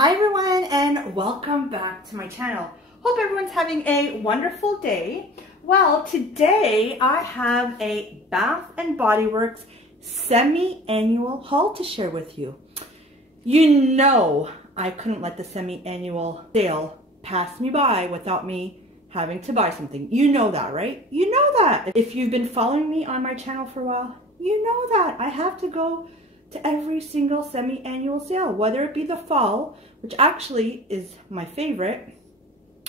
Hi everyone and welcome back to my channel. Hope everyone's having a wonderful day. Well, today I have a Bath & Body Works semi-annual haul to share with you. You know I couldn't let the semi-annual sale pass me by without me having to buy something. You know that, right? You know that. If you've been following me on my channel for a while, you know that I have to go to every single semi-annual sale, whether it be the fall, which actually is my favorite,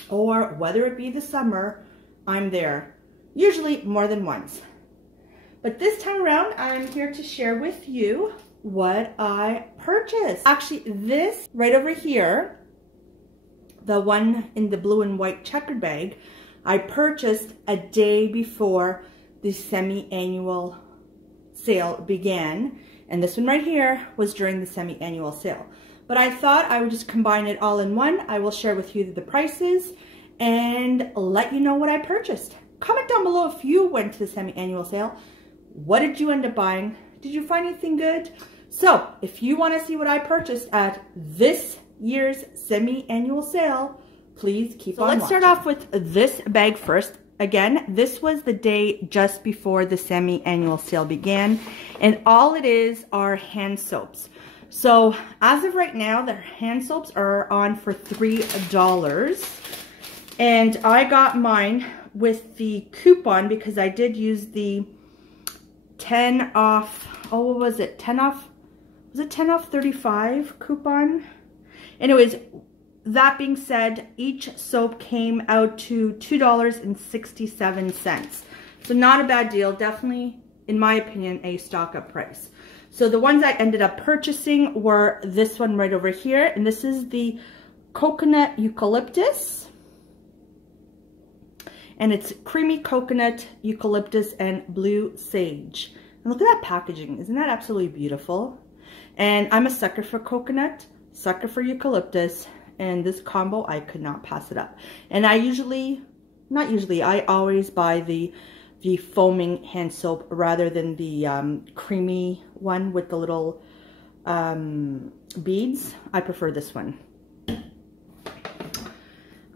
or whether it be the summer, I'm there. Usually more than once. But this time around, I'm here to share with you what I purchased. Actually, this right over here, the one in the blue and white checkered bag, I purchased a day before the semi-annual sale began. And this one right here was during the semi-annual sale. But I thought I would just combine it all in one. I will share with you the prices and let you know what I purchased. Comment down below if you went to the semi-annual sale. What did you end up buying? Did you find anything good? So if you want to see what I purchased at this year's semi-annual sale, please keep on watching. Let's start off with this bag first. Again, this was the day just before the semi-annual sale began, and all it is are hand soaps. So as of right now, the hand soaps are on for $3, and I got mine with the coupon because I did use the 10 off, oh, what was it, 10 off, was it 10 off 35 coupon? Anyways, that being said, each soap came out to $2.67. So not a bad deal. Definitely, in my opinion, a stock up price. So the ones I ended up purchasing were this one right over here. And this is the coconut eucalyptus. And it's creamy coconut, eucalyptus, and blue sage. And look at that packaging. Isn't that absolutely beautiful? And I'm a sucker for coconut, sucker for eucalyptus. And this combo, I could not pass it up. And I I always buy the foaming hand soap rather than the creamy one with the little beads. I prefer this one.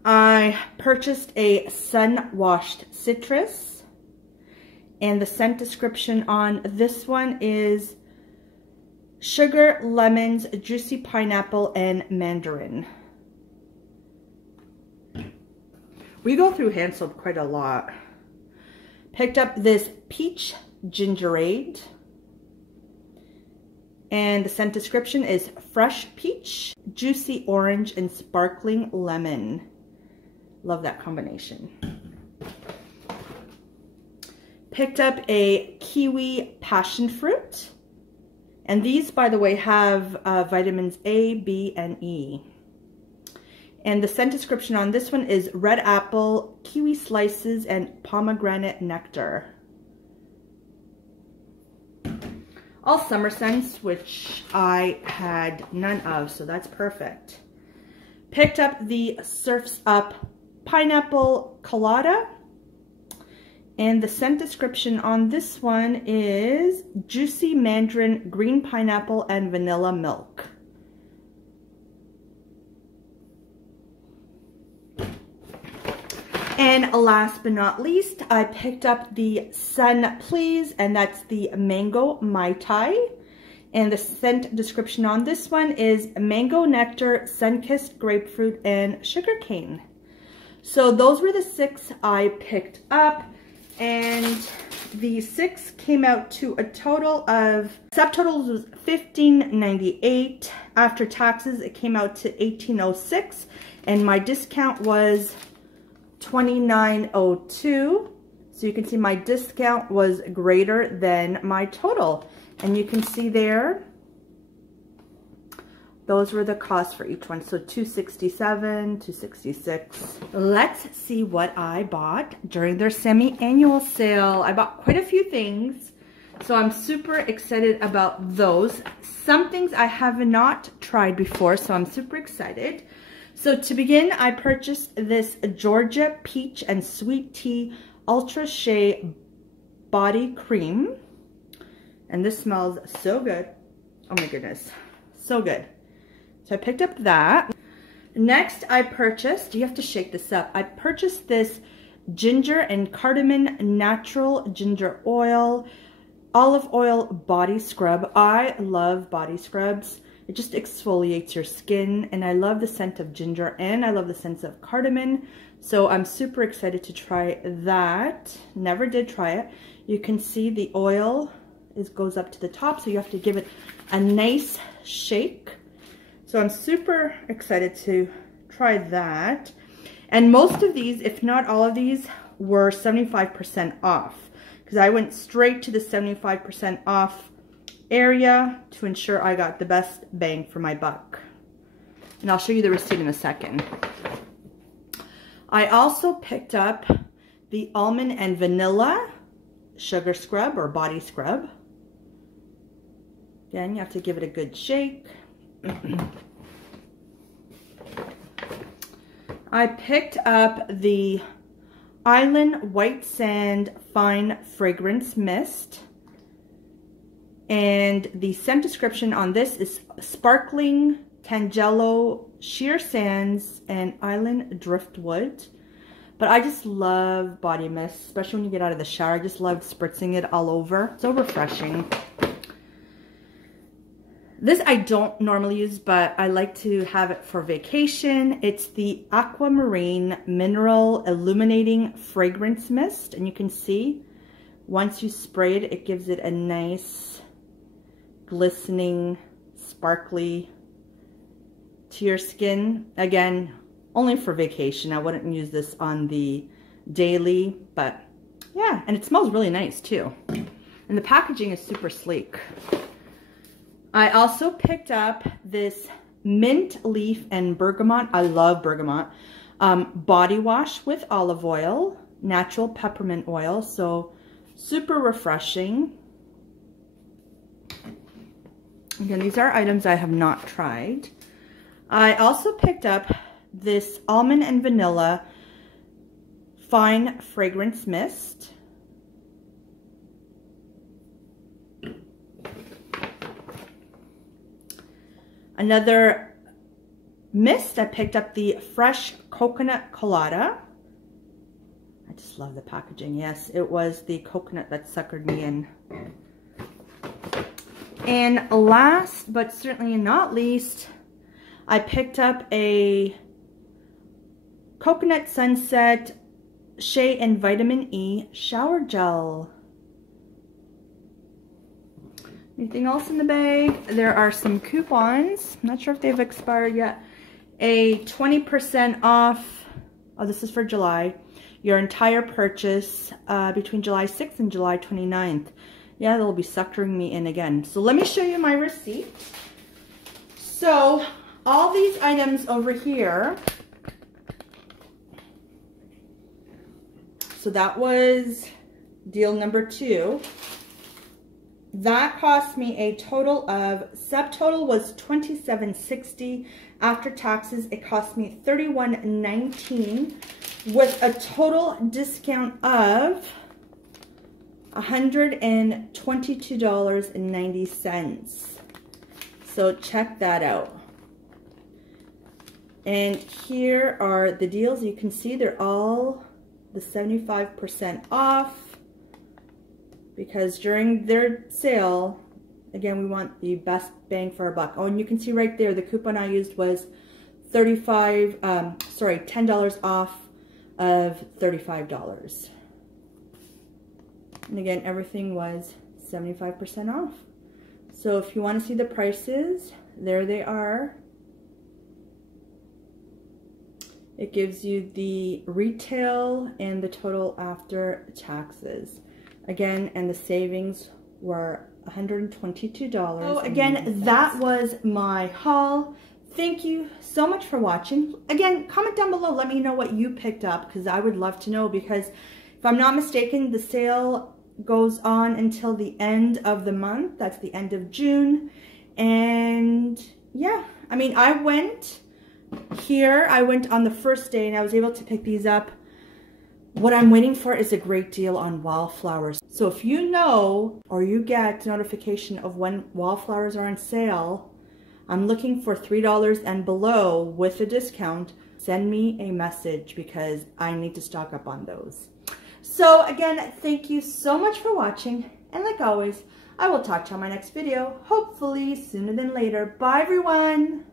I purchased a sun-washed citrus. And the scent description on this one is sugar, lemons, juicy pineapple, and mandarin. We go through hand soap quite a lot. Picked up this peach gingerade. And the scent description is fresh peach, juicy orange, and sparkling lemon. Love that combination. Picked up a kiwi passion fruit. And these, by the way, have vitamins A, B, and E. And the scent description on this one is red apple, kiwi slices, and pomegranate nectar. All summer scents, which I had none of, so that's perfect. Picked up the Surf's Up pineapple colada. And the scent description on this one is juicy mandarin, green pineapple, and vanilla milk. And last but not least, I picked up the Sun Please, and that's the Mango Mai Tai. And the scent description on this one is mango nectar, sun-kissed grapefruit, and sugarcane. So those were the 6 I picked up, and the 6 came out to a total of, subtotals was $15.98. After taxes, it came out to $18.06, and my discount was $29.02. So you can see my discount was greater than my total. And you can see there, those were the costs for each one. So $267, $266. Let's see what I bought during their semi-annual sale. I bought quite a few things. So I'm super excited about those. Some things I have not tried before, so I'm super excited. So to begin, I purchased this Georgia Peach and Sweet Tea Ultra Shea Body Cream. And this smells so good. Oh my goodness, so good. So I picked up that. Next, I purchased, you have to shake this up. I purchased this ginger and cardamom natural ginger oil, olive oil body scrub. I love body scrubs. It just exfoliates your skin, and I love the scent of ginger and I love the scent of cardamom. So I'm super excited to try that. Never did try it. You can see the oil goes up to the top, so you have to give it a nice shake. So I'm super excited to try that. And most of these, if not all of these, were 75% off, because I went straight to the 75% off area to ensure I got the best bang for my buck. And I'll show you the receipt in a second. I also picked up the almond and vanilla sugar scrub or body scrub. Again, you have to give it a good shake. I picked up the Island White Sand Fine Fragrance Mist. And the scent description on this is sparkling Tangelo, sheer sands, and island driftwood. But I just love body mist, especially when you get out of the shower. I just love spritzing it all over. So refreshing. This I don't normally use, but I like to have it for vacation. It's the Aquamarine Mineral Illuminating Fragrance Mist. And you can see, once you spray it, it gives it a nice, glistening, sparkly to your skin. Again, only for vacation. I wouldn't use this on the daily, but yeah, and it smells really nice too. And the packaging is super sleek. I also picked up this mint leaf and bergamot. I love bergamot. Body wash with olive oil, natural peppermint oil. So super refreshing. Again, these are items I have not tried. I also picked up this almond and vanilla fine fragrance mist. Another mist, I picked up the Fresh Coconut Colada. I just love the packaging. Yes, it was the coconut that suckered me in. And last, but certainly not least, I picked up a Coconut Sunset Shea and Vitamin E Shower Gel. Anything else in the bag? There are some coupons. I'm not sure if they've expired yet. A 20% off, oh, this is for July, your entire purchase between July 6th and July 29th. Yeah, they'll be suckering me in again. So let me show you my receipt. So all these items over here, so that was deal number 2. That cost me a total of, subtotal was $27.60. After taxes, it cost me $31.19 with a total discount of $122.90. So check that out. And here are the deals. You can see they're all the 75% off, because during their sale, again, we want the best bang for our buck. Oh, and you can see right there, the coupon I used was $10 off of $35. And again, everything was 75% off. So if you want to see the prices, there they are. It gives you the retail and the total after taxes. Again, and the savings were $122. So again, that was my haul. Thank you so much for watching. Again, comment down below. Let me know what you picked up, because I would love to know, because if I'm not mistaken, the sale goes on until the end of the month. That's the end of June. And yeah, I mean, I went on the first day and I was able to pick these up. What I'm waiting for is a great deal on wildflowers. So if you know, or you get notification of when wildflowers are on sale, I'm looking for $3 and below with a discount. Send me a message because I need to stock up on those. So again, thank you so much for watching. And like always, I will talk to you on my next video, hopefully sooner than later. Bye everyone.